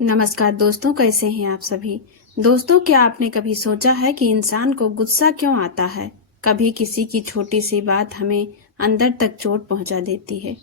नमस्कार दोस्तों, कैसे हैं आप सभी। दोस्तों, क्या आपने कभी सोचा है कि इंसान को गुस्सा क्यों आता है। कभी किसी की छोटी सी बात हमें अंदर तक चोट पहुंचा देती है।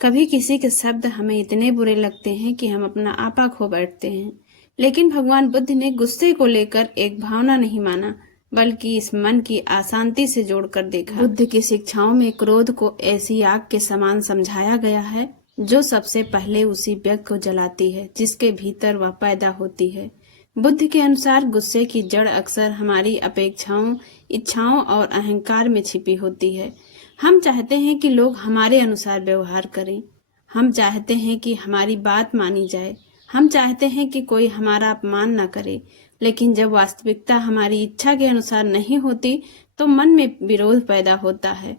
कभी किसी के शब्द हमें इतने बुरे लगते हैं कि हम अपना आपा खो बैठते हैं। लेकिन भगवान बुद्ध ने गुस्से को लेकर एक भावना नहीं माना, बल्कि इस मन की अशांति से जोड़कर देखा। बुद्ध की शिक्षाओं में क्रोध को ऐसी आग के समान समझाया गया है जो सबसे पहले उसी व्यक्ति को जलाती है जिसके भीतर वह पैदा होती है। बुद्ध के अनुसार गुस्से की जड़ अक्सर हमारी अपेक्षाओं, इच्छाओं और अहंकार में छिपी होती है। हम चाहते हैं कि लोग हमारे अनुसार व्यवहार करें। हम चाहते हैं कि हमारी बात मानी जाए। हम चाहते हैं कि कोई हमारा अपमान न करे। लेकिन जब वास्तविकता हमारी इच्छा के अनुसार नहीं होती तो मन में विरोध पैदा होता है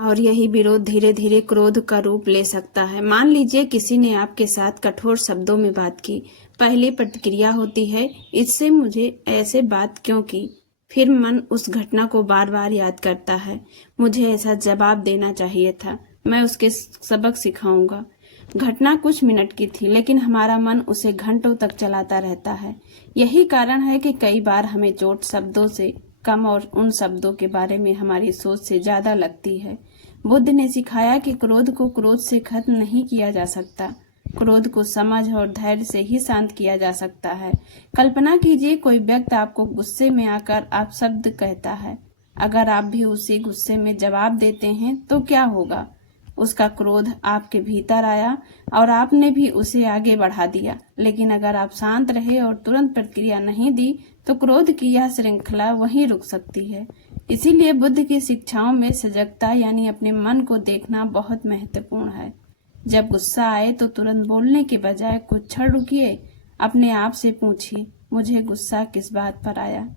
और यही विरोध धीरे धीरे क्रोध का रूप ले सकता है। मान लीजिए किसी ने आपके साथ कठोर शब्दों में बात की। पहली प्रतिक्रिया होती है, इससे मुझे ऐसे बात क्यों की। फिर मन उस घटना को बार बार याद करता है, मुझे ऐसा जवाब देना चाहिए था, मैं उसके सबक सिखाऊंगा। घटना कुछ मिनट की थी, लेकिन हमारा मन उसे घंटों तक चलाता रहता है। यही कारण है कि कई बार हमें चोट शब्दों से कम और उन शब्दों के बारे में हमारी सोच से ज्यादा लगती है। बुद्ध ने सिखाया कि क्रोध को क्रोध से खत्म नहीं किया जा सकता। क्रोध को समझ और धैर्य से ही शांत किया जा सकता है। कल्पना कीजिए, कोई व्यक्ति आपको गुस्से में आकर आप शब्द कहता है। अगर आप भी उसी गुस्से में जवाब देते हैं तो क्या होगा। उसका क्रोध आपके भीतर आया और आपने भी उसे आगे बढ़ा दिया। लेकिन अगर आप शांत रहे और तुरंत प्रतिक्रिया नहीं दी तो क्रोध की यह श्रृंखला वहीं रुक सकती है। इसीलिए बुद्ध की शिक्षाओं में सजगता यानी अपने मन को देखना बहुत महत्वपूर्ण है। जब गुस्सा आए तो तुरंत बोलने के बजाय कुछ क्षण रुकिए। अपने आप से पूछिए, मुझे गुस्सा किस बात पर आया।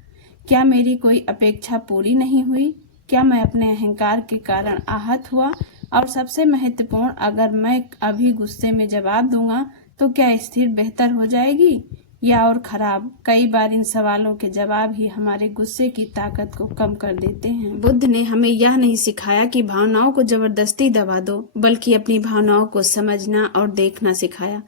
क्या मेरी कोई अपेक्षा पूरी नहीं हुई। क्या मैं अपने अहंकार के कारण आहत हुआ। और सबसे महत्वपूर्ण, अगर मैं अभी गुस्से में जवाब दूंगा तो क्या स्थिति बेहतर हो जाएगी या और खराब। कई बार इन सवालों के जवाब ही हमारे गुस्से की ताकत को कम कर देते हैं। बुद्ध ने हमें यह नहीं सिखाया कि भावनाओं को जबरदस्ती दबा दो, बल्कि अपनी भावनाओं को समझना और देखना सिखाया।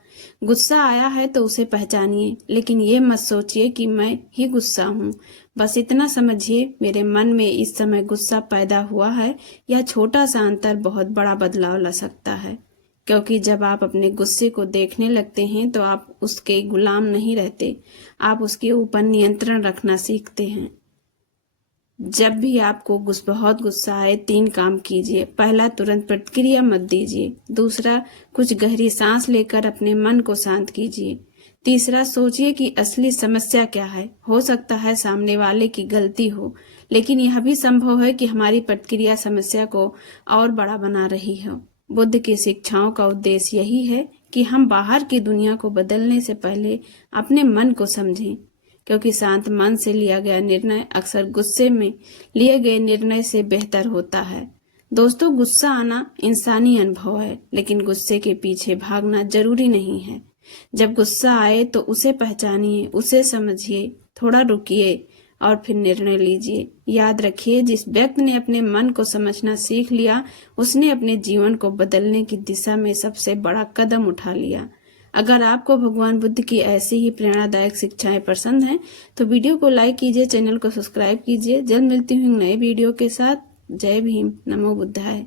गुस्सा आया है तो उसे पहचानिए, लेकिन ये मत सोचिए कि मैं ही गुस्सा हूँ। बस इतना समझिए, मेरे मन में इस समय गुस्सा पैदा हुआ है। यह छोटा सा अंतर बहुत बड़ा बदलाव ला सकता है, क्योंकि जब आप अपने गुस्से को देखने लगते हैं तो आप उसके गुलाम नहीं रहते, आप उसके ऊपर नियंत्रण रखना सीखते हैं। जब भी आपको बहुत गुस्सा आए, 3 काम कीजिए। पहला, तुरंत प्रतिक्रिया मत दीजिए। दूसरा, कुछ गहरी सांस लेकर अपने मन को शांत कीजिए। तीसरा, सोचिए कि असली समस्या क्या है। हो सकता है सामने वाले की गलती हो, लेकिन यह भी संभव है कि हमारी प्रतिक्रिया समस्या को और बड़ा बना रही हो। बुद्ध की शिक्षाओं का उद्देश्य यही है कि हम बाहर की दुनिया को बदलने से पहले अपने मन को समझें, क्योंकि शांत मन से लिया गया निर्णय अक्सर गुस्से में लिए गए निर्णय से बेहतर होता है। दोस्तों, गुस्सा आना इंसानी अनुभव है, लेकिन गुस्से के पीछे भागना जरूरी नहीं है। जब गुस्सा आए तो उसे पहचानिए, उसे समझिए, थोड़ा रुकिए और फिर निर्णय लीजिए। याद रखिए, जिस व्यक्ति ने अपने मन को समझना सीख लिया, उसने अपने जीवन को बदलने की दिशा में सबसे बड़ा कदम उठा लिया। अगर आपको भगवान बुद्ध की ऐसी ही प्रेरणादायक शिक्षाएं पसंद हैं तो वीडियो को लाइक कीजिए, चैनल को सब्सक्राइब कीजिए। जल्द मिलती हूँ नए वीडियो के साथ। जय भीम, नमो बुद्धाय।